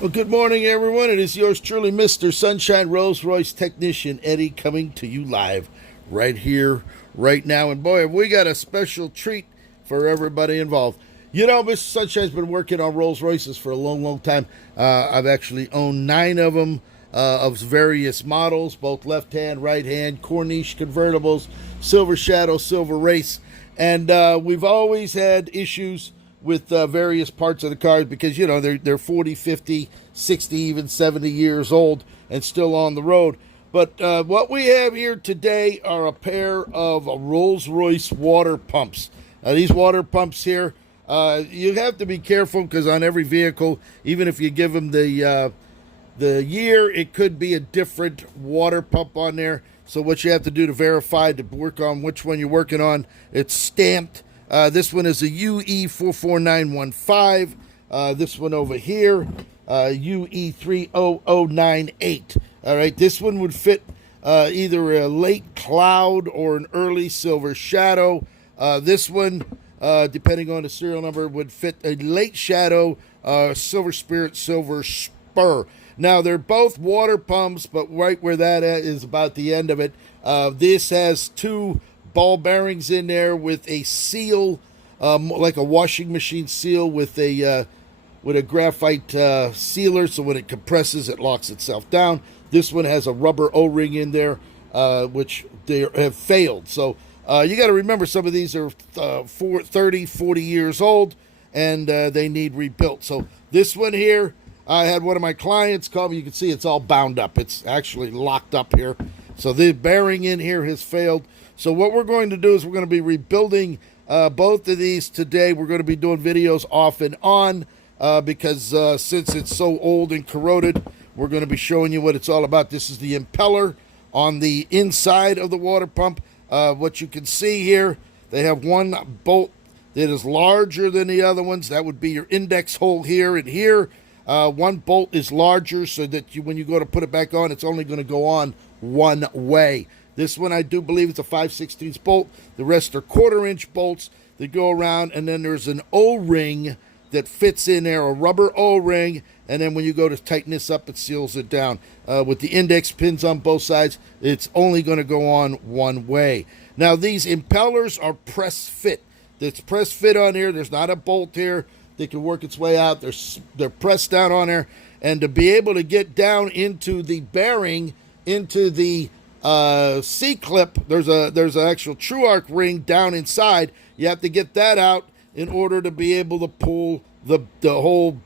Well, good morning, everyone. It is yours truly, Mr. Sunshine Royce Technician Eddie, coming to you live right here, right now. And boy, have we got a special treat for everybody involved. You know, Mr. Sunshine's been working on Rolls Royces for a long, long time. I've actually owned 9 of them of various models, both left-hand, right-hand, Corniche convertibles, Silver Shadow, Silver Race. And we've always had issues with various parts of the cars because, you know, they're 40, 50, 60, even 70 years old and still on the road. But what we have here today are a pair of Rolls-Royce water pumps. These water pumps here, you have to be careful because on every vehicle, even if you give them the year, it could be a different water pump on there. So what you have to do to verify, to work on which one you're working on, it's stamped. This one is a UE44915. This one over here, UE30098. All right, this one would fit either a late cloud or an early silver shadow. This one, depending on the serial number, would fit a late shadow, silver spirit, silver spur. Now, they're both water pumps, but right where that is about the end of it. This has 2 ball bearings in there with a seal, like a washing machine seal with a graphite sealer, so when it compresses, it locks itself down. This one has a rubber O-ring in there, which they have failed. So you got to remember, some of these are 30, 40 years old, and they need rebuilt. So this one here, I had one of my clients call me. You can see it's all bound up. It's actually locked up here. So the bearing in here has failed. So what we're going to do is we're going to be rebuilding both of these today. We're going to be doing videos off and on because since it's so old and corroded, we're going to be showing you what it's all about. This is the impeller on the inside of the water pump. What you can see here, they have one bolt that is larger than the other ones. That would be your index hole here and here. One bolt is larger so that when you go to put it back on, it's only going to go on one way. This one, I do believe it's a 5/16 bolt. The rest are 1/4-inch bolts that go around, and then there's an O-ring that fits in there, a rubber O-ring, and then when you go to tighten this up, it seals it down. With the index pins on both sides, it's only going to go on one way. Now, these impellers are press fit. It's press fit on here. There's not a bolt here that can work its way out. They're pressed down on there, and to be able to get down into the bearing, into the C-clip, there's an actual true arc ring down inside. You have to get that out in order to be able to pull the whole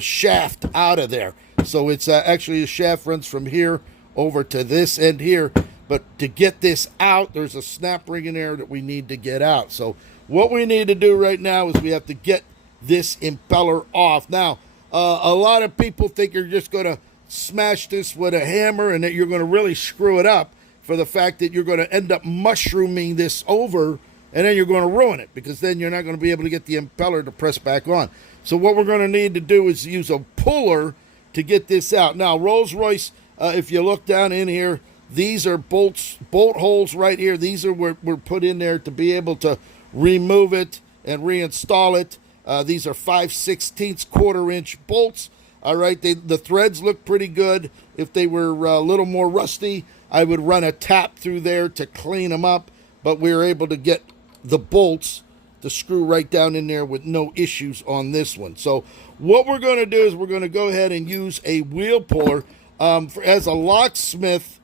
shaft out of there. So it's actually the shaft runs from here over to this end here. But to get this out, there's a snap ring in there that we need to get out. So what we need to do right now is we have to get this impeller off. Now, a lot of people think you're just going to smash this with a hammer and that you're going to really screw it up, for the fact that you're going to end up mushrooming this over, and then you're going to ruin it, because then you're not going to be able to get the impeller to press back on. So what we're going to need to do is use a puller to get this out. Now, Rolls-Royce, if you look down in here, these are bolt holes right here. These are were put in there to be able to remove it and reinstall it. These are 5/16 1/4-inch bolts. All right, the threads look pretty good. If they were a little more rusty, I would run a tap through there to clean them up, but we were able to get the bolts to screw right down in there with no issues on this one. So what we're going to do is we're going to go ahead and use a wheel puller. As a locksmith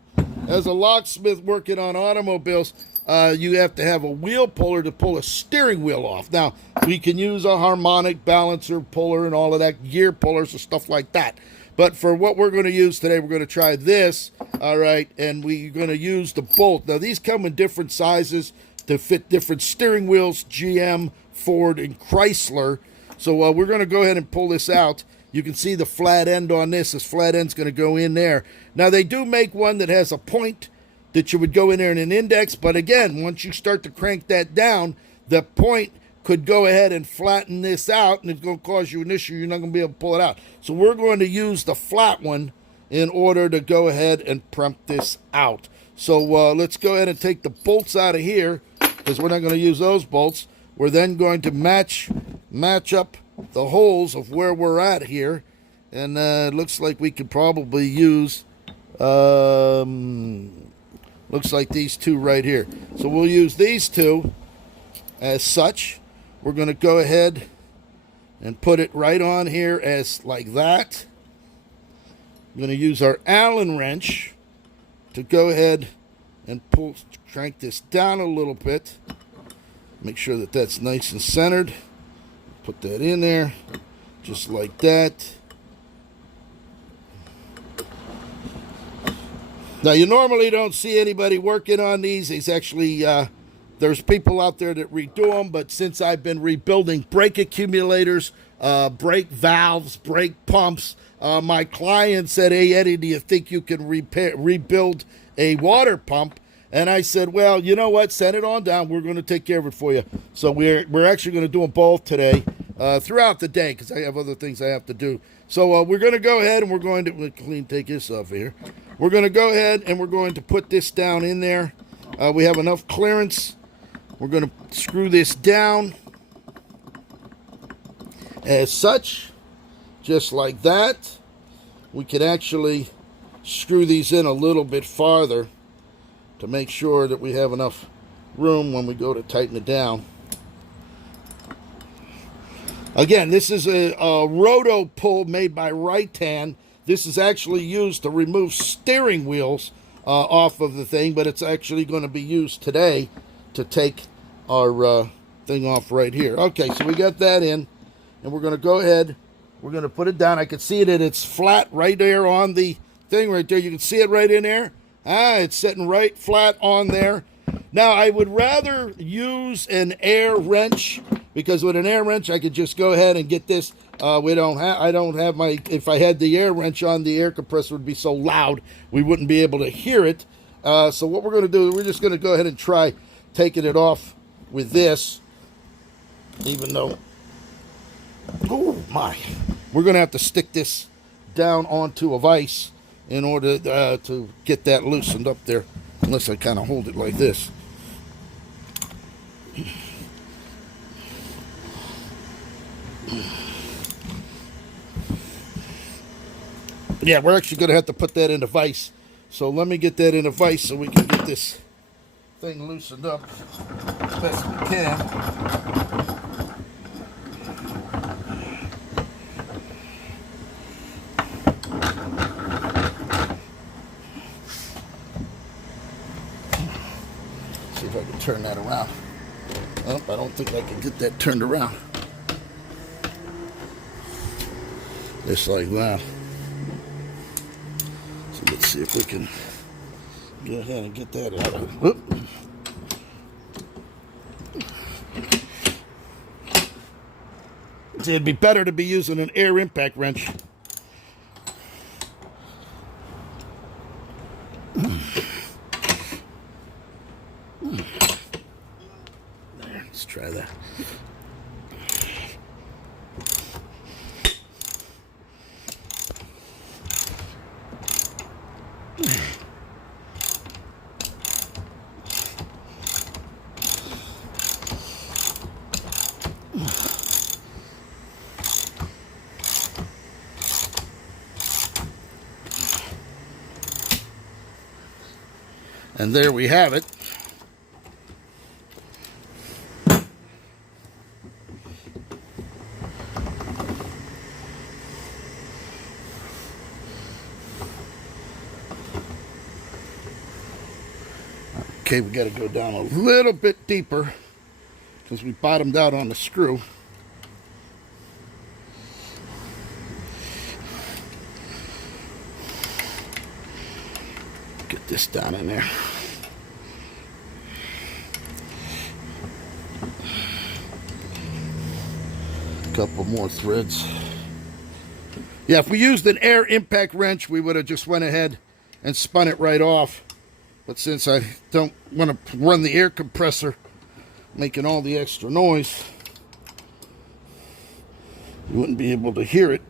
working on automobiles, you have to have a wheel puller to pull a steering wheel off. Now, we can use a harmonic balancer puller and all of that, gear pullers and stuff like that. But for what we're going to use today, we're going to try this, all right, and we're going to use the bolt. Now, these come in different sizes to fit different steering wheels, GM, Ford, and Chrysler. So we're going to go ahead and pull this out. You can see the flat end on this. This flat end's going to go in there. Now, they do make one that has a point that you would go in there in an index, but again, once you start to crank that down, the point could go ahead and flatten this out, and it's going to cause you an issue. You're not going to be able to pull it out. So we're going to use the flat one in order to go ahead and pump this out. So let's go ahead and take the bolts out of here, because we're not going to use those bolts. We're then going to match up the holes of where we're at here, And it looks like we could probably use, looks like these two right here. So we'll use these two as such. We're going to go ahead and put it right on here as like that. I'm going to use our Allen wrench to go ahead and crank this down a little bit. Make sure that that's nice and centered. Put that in there, just like that. Now, you normally don't see anybody working on these. It's actually, there's people out there that redo them, but since I've been rebuilding brake accumulators, brake valves, brake pumps, my client said, "Hey, Eddie, do you think you can rebuild a water pump?" And I said, "Well, you know what? Send it on down. We're going to take care of it for you." So we're actually going to do them both today, throughout the day, because I have other things I have to do. So we're going to go ahead and we're going to take this off here. We're going to go ahead and we're going to put this down in there. We have enough clearance. We're going to screw this down as such, just like that. We could actually screw these in a little bit farther to make sure that we have enough room when we go to tighten it down. Again, this is a roto pull made by Ritan. This is actually used to remove steering wheels off of the thing, but it's actually going to be used today to take our thing off right here. Okay, so we got that in, and we're going to go ahead. We're going to put it down. I can see that it's flat right there on the thing right there. You can see it right in there. It's sitting right flat on there. Now, I would rather use an air wrench, because with an air wrench, I could just go ahead and get this. I don't have my, if I had the air wrench on, the air compressor would be so loud, we wouldn't be able to hear it. So what we're going to do, we're just going to go ahead and try taking it off with this, even though, oh my, we're going to have to stick this down onto a vise in order to get that loosened up there, unless I kind of hold it like this. Yeah, we're actually going to have to put that in a vise. So let me get that in a vise so we can get this thing loosened up as best we can. See if I can turn that around. Oh, I don't think I can get that turned around. Just like that. So let's see if we can go ahead and get that out. Whoop. See, it'd be better to be using an air impact wrench. There, let's try that. And there we have it. Okay, we got to go down a little bit deeper because we bottomed out on the screw. Get this down in there. Couple more threads. Yeah, if we used an air impact wrench, we would have just went ahead and spun it right off. But since I don't want to run the air compressor making all the extra noise, you wouldn't be able to hear it.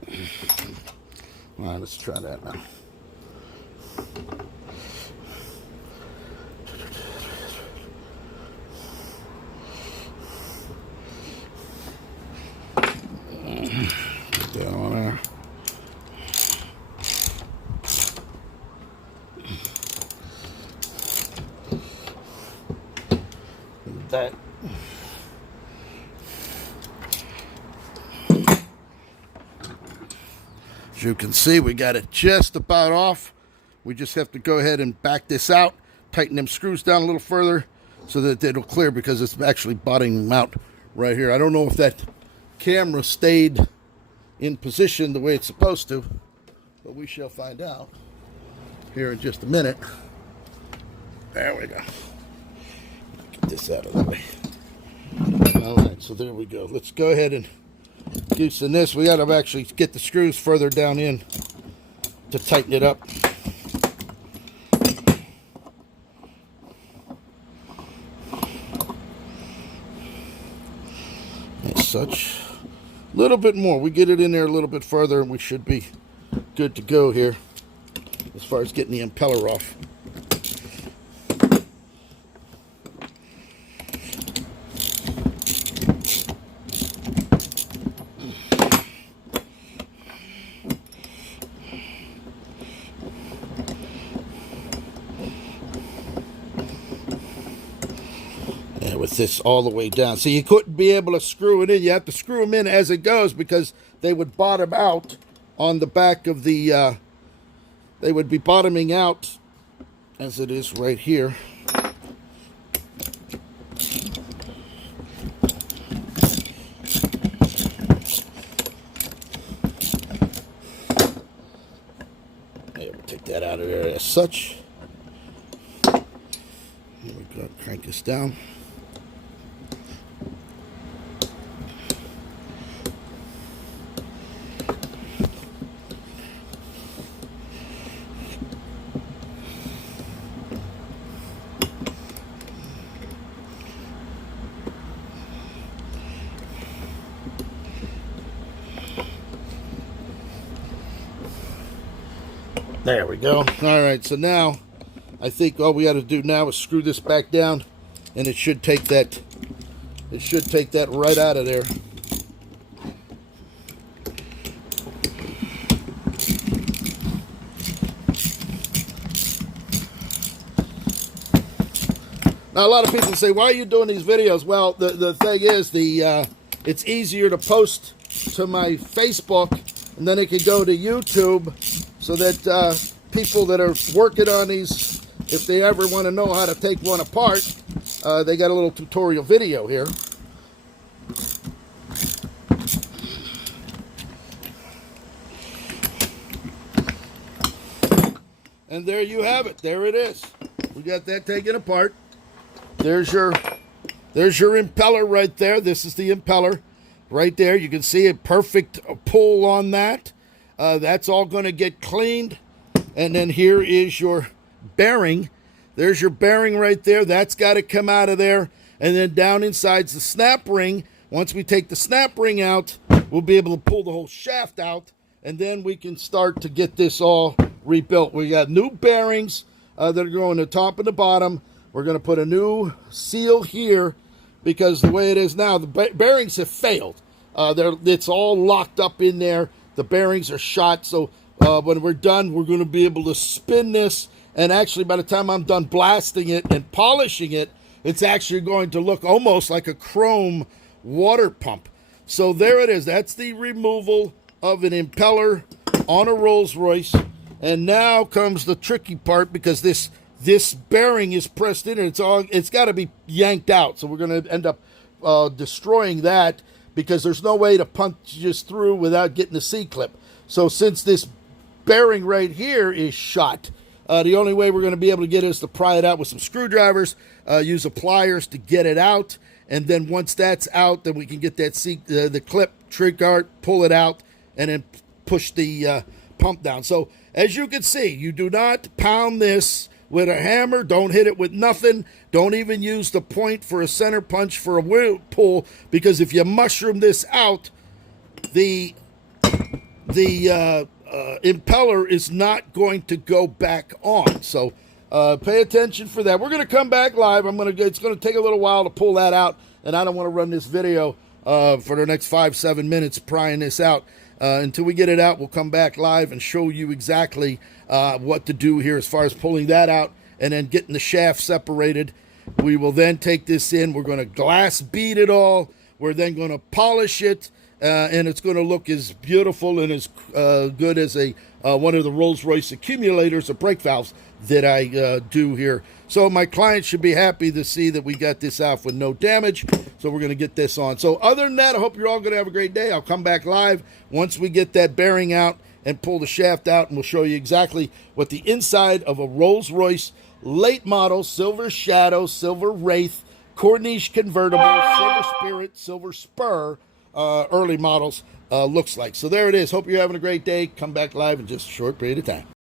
All right, let's try that now. Put that on there. that. As you can see, we got it just about off. We just have to go ahead and back this out, tighten them screws down a little further so that it'll clear, because it's actually bottoming out right here. I don't know if that camera stayed in position the way it's supposed to, but we shall find out here in just a minute. There we go. Get this out of the way. All right, so there we go. Let's go ahead and loosen this. We got to actually get the screws further down in to tighten it up. As such, a little bit more. We get it in there a little bit further, and we should be good to go here as far as getting the impeller off. With this all the way down. So you couldn't be able to screw it in. You have to screw them in as it goes, because they would bottom out on the back of the, they would be bottoming out as it is right here. There, we'll take that out of there as such. Here we go, crank this down. There we go. All right, so now I think all we got to do now is screw this back down, and it should take that. It should take that right out of there. Now, a lot of people say, "Why are you doing these videos?" Well, the thing is, it's easier to post to my Facebook, and then it can go to YouTube, so that people that are working on these, if they ever want to know how to take one apart, they got a little tutorial video here. And there you have it. There it is. We got that taken apart. There's your impeller right there. This is the impeller right there. You can see a perfect pull on that. That's all going to get cleaned. And then here is your bearing. There's your bearing right there. That's got to come out of there. And then down inside's the snap ring. Once we take the snap ring out, we'll be able to pull the whole shaft out. And then we can start to get this all rebuilt. We got new bearings that are going to the top and the bottom. We're going to put a new seal here, because the way it is now, the bearings have failed. It's all locked up in there. The bearings are shot, so when we're done, we're going to be able to spin this, and actually by the time I'm done blasting it and polishing it, it's actually going to look almost like a chrome water pump. So there it is. That's the removal of an impeller on a Rolls Royce. And now comes the tricky part, because this bearing is pressed in, and it's got to be yanked out. So we're going to end up destroying that, because there's no way to punch this through without getting the C-clip. So since this bearing right here is shot, the only way we're going to be able to get it is to pry it out with some screwdrivers, use the pliers to get it out, and then once that's out, then we can get that the clip trigger, pull it out, and then push the pump down. So as you can see, you do not pound this with a hammer. Don't hit it with nothing. Don't even use the point for a center punch for a wheel pull, because if you mushroom this out, the impeller is not going to go back on. So pay attention for that. We're going to come back live. It's going to take a little while to pull that out, and I don't want to run this video for the next 5-7 minutes prying this out. Until we get it out, we'll come back live and show you exactly what to do here as far as pulling that out and then getting the shaft separated. We will then take this in. We're going to glass bead it all. We're then going to polish it, and it's going to look as beautiful and as good as a one of the Rolls-Royce accumulators or brake valves that I do here. So my client should be happy to see that we got this off with no damage. So we're going to get this on. So other than that, I hope you're all going to have a great day. I'll come back live once we get that bearing out and pull the shaft out, and we'll show you exactly what the inside of a Rolls-Royce late model, Silver Shadow, Silver Wraith, Corniche convertible, Silver Spirit, Silver Spur, early models looks like. So there it is. Hope you're having a great day. Come back live in just a short period of time.